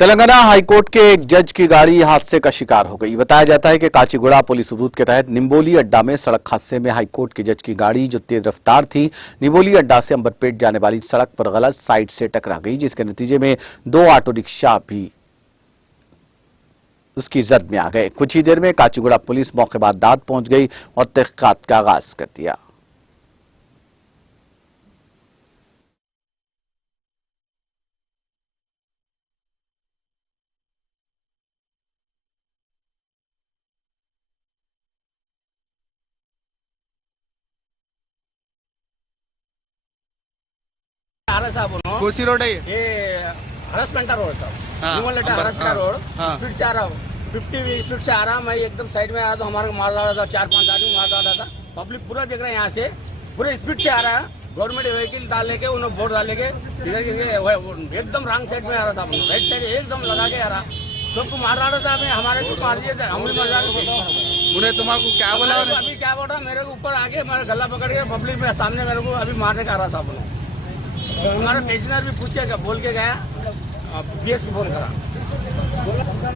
Telangana high court के एक जज की गाड़ी हादसे का शिकार हो गई। बताया जाता है कि काचीगुड़ा पुलिस हदूद के तहत निम्बोली अड्डा में सड़क हादसे में हाईकोर्ट के जज की गाड़ी जो तेज रफ्तार थी निम्बोली अड्डा से अंबरपेट जाने वाली सड़क पर गलत साइड से टकरा गई, जिसके नतीजे में 2 ऑटो रिक्शा भी उसकी जद में आ गए। कुछ ही देर में काचीगुड़ा पुलिस मौके पर दाद पहुंच गई और तहकीकात का आगाज कर दिया। कोसी रोड है ये हरसपेंटा रोड था। हाँ, हरसपेंटा रोड हाँ। स्पीड से आ रहा हूँ, 50 स्पीड से आ रहा। मैं एकदम साइड में आया तो हमारे मार डाला था, 4-5 आदमी मार डाला था। पब्लिक पूरा देख रहा है, यहाँ से पूरे स्पीड से आ रहा है। गवर्नमेंट व्हीकल डाल के उन्होंने बोर्ड डाल के एकदम रॉन्ग साइड में आ रहा था, राइट साइड एकदम लगा के आ रहा, सबको मार डाला था। हमारे को मार दिए थे, हम भी मर उन्हें तुम्हारा क्या बोला? अभी क्या बोल रहा, मेरे को ऊपर आके मेरा गला पकड़ के पब्लिक में सामने मेरे को अभी मारने का आ रहा था। हमारा पेशनर भी पूछ के बोल के गया, बीएस को फोन करा।